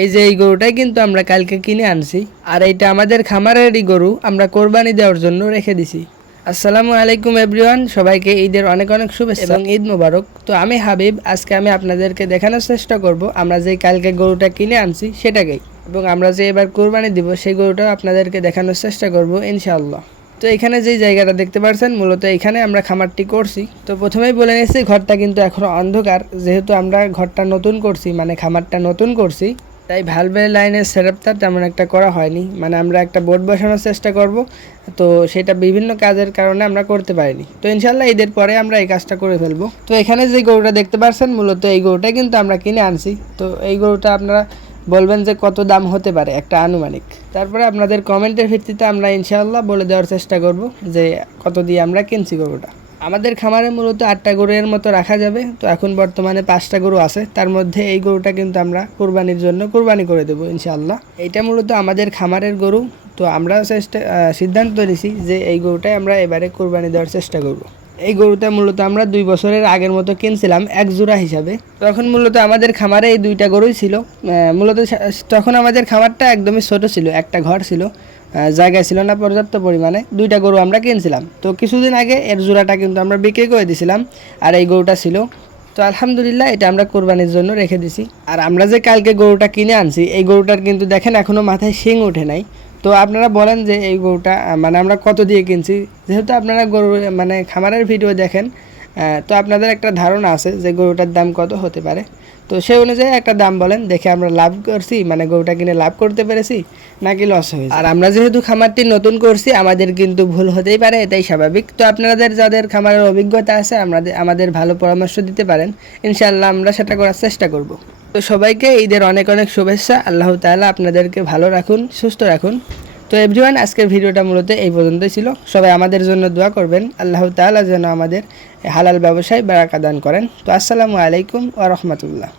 এই যে এই গরুটাই কিন্তু আমরা কালকে কিনে আনছি, আর এইটা আমাদের খামারেরই গরু, আমরা কোরবানি দেওয়ার জন্য রেখে দিছি। আসসালামু আলাইকুম এভরিওয়ান, সবাইকে ঈদের অনেক অনেক শুভেচ্ছা এবং ঈদ মোবারক। তো আমি হাবিব, আজকে আমি আপনাদেরকে দেখানোর চেষ্টা করব আমরা যে কালকে গরুটা কিনে আনছি সেটাকেই, এবং আমরা যে এবার কোরবানি দিব সেই গরুটাও আপনাদেরকে দেখানোর চেষ্টা করব ইনশাআল্লাহ। তো এখানে যে জায়গাটা দেখতে পাচ্ছেন, মূলত এখানে আমরা খামারটি করছি। তো প্রথমেই বলে নিয়েছি, ঘরটা কিন্তু এখনো অন্ধকার, যেহেতু আমরা ঘরটা নতুন করছি, মানে খামারটা নতুন করছি, তাই ভালভের লাইনের সেটআপটা তেমন একটা করা হয়নি। মানে আমরা একটা বোর্ড বসানোর চেষ্টা করব, তো সেটা বিভিন্ন কাজের কারণে আমরা করতে পারিনি। তো ইনশাল্লাহ ঈদের পরে আমরা এই কাজটা করে ফেলবো। তো এখানে যে গরুটা দেখতে পাচ্ছেন, মূলত এই গরুটা কিন্তু আমরা কিনে আনছি। তো এই গরুটা আপনারা বলবেন যে কত দাম হতে পারে একটা আনুমানিক, তারপরে আপনাদের কমেন্টের ভিত্তিতে আমরা ইনশাআল্লাহ বলে দেওয়ার চেষ্টা করব যে কত দিয়ে আমরা কিনছি গরুটা। আমাদের খামারে মূলত 8টা গরুর মতো রাখা যাবে। তো এখন বর্তমানে 5টা গরু আছে, তার মধ্যে এই গরুটা কিন্তু আমরা কোরবানির জন্য কোরবানি করে দেবো ইনশাআল্লাহ। এইটা মূলত আমাদের খামারের গরু। তো আমরা সিদ্ধান্ত নিয়েছি যে এই গরুটাই আমরা এবারে কোরবানি দেওয়ার চেষ্টা করব। এই গরুটা মূলত আমরা 2 বছরের আগের মতো কিনছিলাম এক জোড়া হিসাবে। তখন মূলত আমাদের খামারে এই 2টা গরুই ছিল। মূলত তখন আমাদের খামারটা একদমই ছোট ছিল, একটা ঘর ছিল, জায়গা ছিল না পর্যাপ্ত পরিমাণে। 2টা গরু আমরা কিনছিলাম। তো কিছুদিন আগে এর জোড়াটা কিন্তু আমরা বিক্রি করে দিয়েছিলাম, আর এই গরুটা ছিল। তো আলহামদুলিল্লাহ এটা আমরা কোরবানির জন্য রেখে দিছি। আর আমরা যে কালকে গরুটা কিনে আনছি, এই গরুটার কিন্তু দেখেন এখনও মাথায় শিং ওঠে নাই। তো আপনারা বলেন যে এই গরুটা মানে আমরা কত দিয়ে কিনছি। যেহেতু আপনারা গরু মানে খামারের ভিডিও দেখেন, তো আপনাদের একটা ধারণা আছে যে গরুটার দাম কত হতে পারে। তো সেই অনুযায়ী একটা দাম বলেন, দেখে আমরা লাভ করছি, মানে গরুটা কিনে লাভ করতে পেরেছি নাকি লস হয়েছে। আর আমরা যেহেতু খামারটি নতুন করছি, আমাদের কিন্তু ভুল হতেই পারে, এটাই স্বাভাবিক। তো আপনাদের যাদের খামারের অভিজ্ঞতা আছে আমাদের ভালো পরামর্শ দিতে পারেন, ইনশাআল্লাহ আমরা সেটা করার চেষ্টা করব। তো সবাইকে ঈদের অনেক অনেক শুভেচ্ছা। আল্লাহ তাআলা আপনাদেরকে ভালো রাখুন, সুস্থ রাখুন। তো এভরিওয়ান, আজকের ভিডিওটা মূলত এই পর্যন্তই ছিল। সবাই আমাদের জন্য দোয়া করবেন, আল্লাহ তাআলা যেন আমাদের হালাল ব্যবসায় বারাকা দান করেন। তো আসসালামু আলাইকুম ওয়া রাহমাতুল্লাহ।